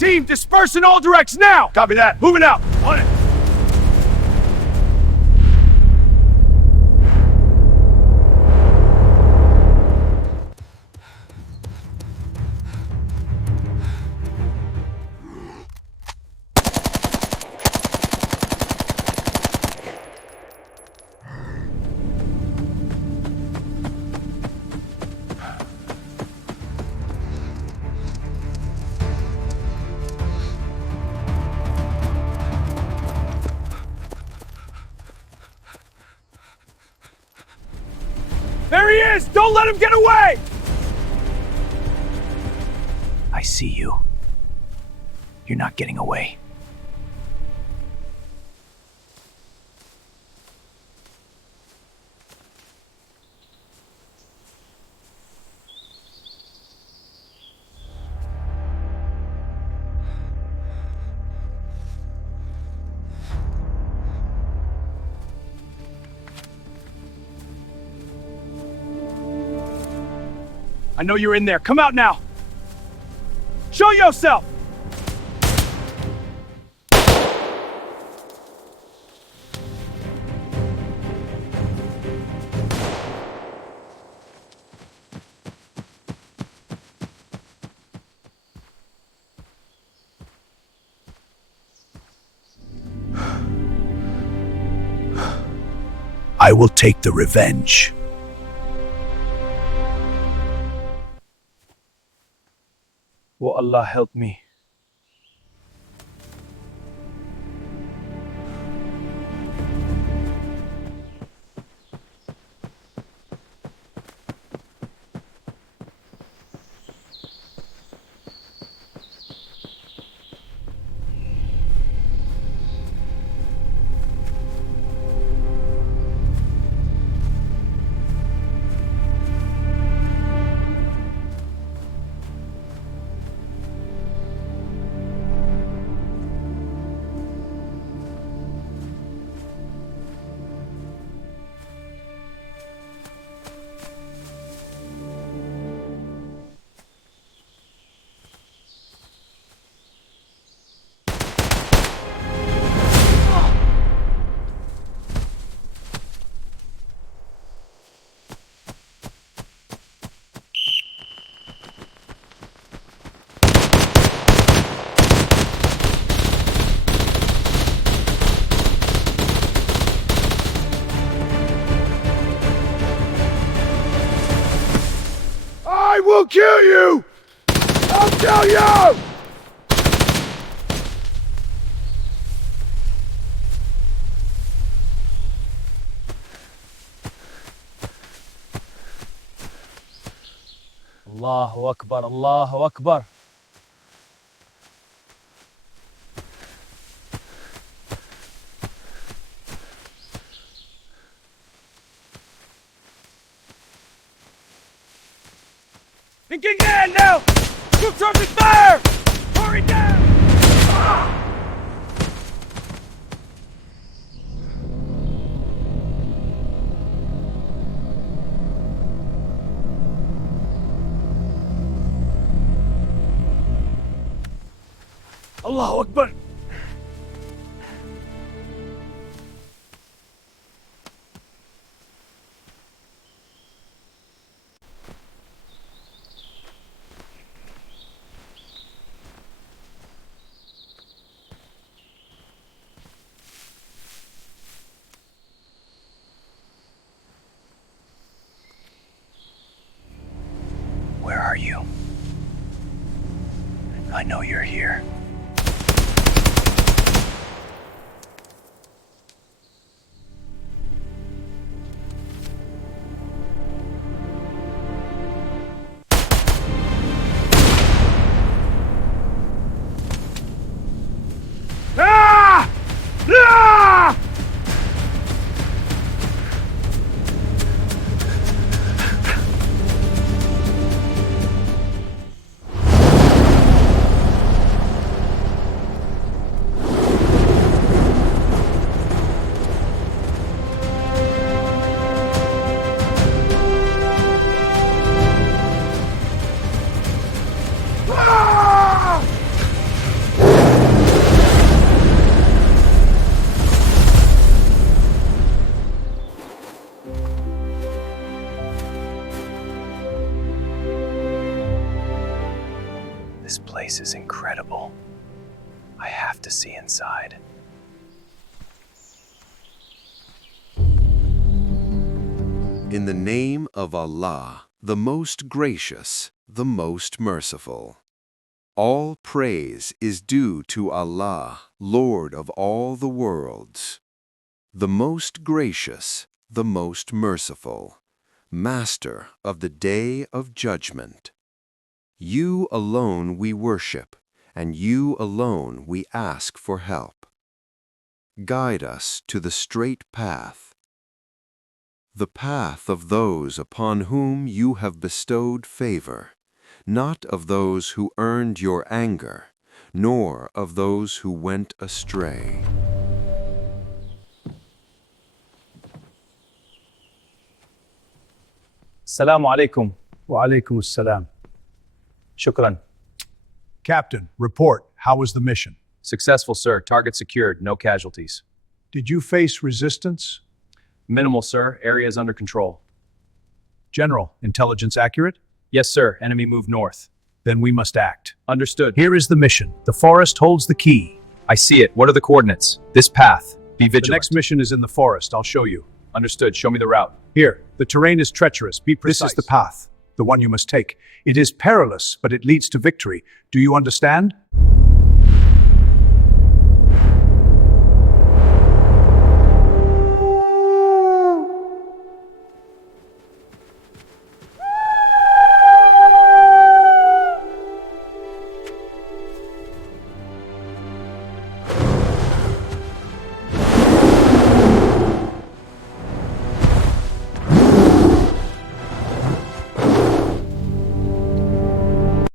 Team, disperse in all directs now! Copy that. Moving out. On it. There he is! Don't let him get away! I see you. You're not getting away. I know you're in there. Come out now. Show yourself! I will take the revenge. Will Allah help me? I will kill you! I'll tell you! Allahu Akbar, Allahu Akbar. Engage in now! Troops open fire! Hurry down! Allahu Akbar! Where are you? I know you're here. Ah! Ah! place is incredible. I have to see inside. In the name of Allah, the most gracious, the most merciful. All praise is due to Allah, Lord of all the worlds. The most gracious, the most merciful, Master of the Day of Judgment. You alone we worship, and you alone we ask for help. Guide us to the straight path, the path of those upon whom you have bestowed favor, not of those who earned your anger, nor of those who went astray. Assalamu alaikum. Wa alaikum assalam. Shukran. Captain, report. How was the mission? Successful, sir. Target secured. No casualties. Did you face resistance? Minimal, sir. Area is under control. General, intelligence accurate? Yes, sir. Enemy moved north. Then we must act. Understood. Here is the mission. The forest holds the key. I see it. What are the coordinates? This path. Be The vigilant. next mission is in the forest. I'll show you. Understood. Show me the route. Here, the terrain is treacherous. Be precise. This is the path, the one you must take. It is perilous, but it leads to victory. Do you understand?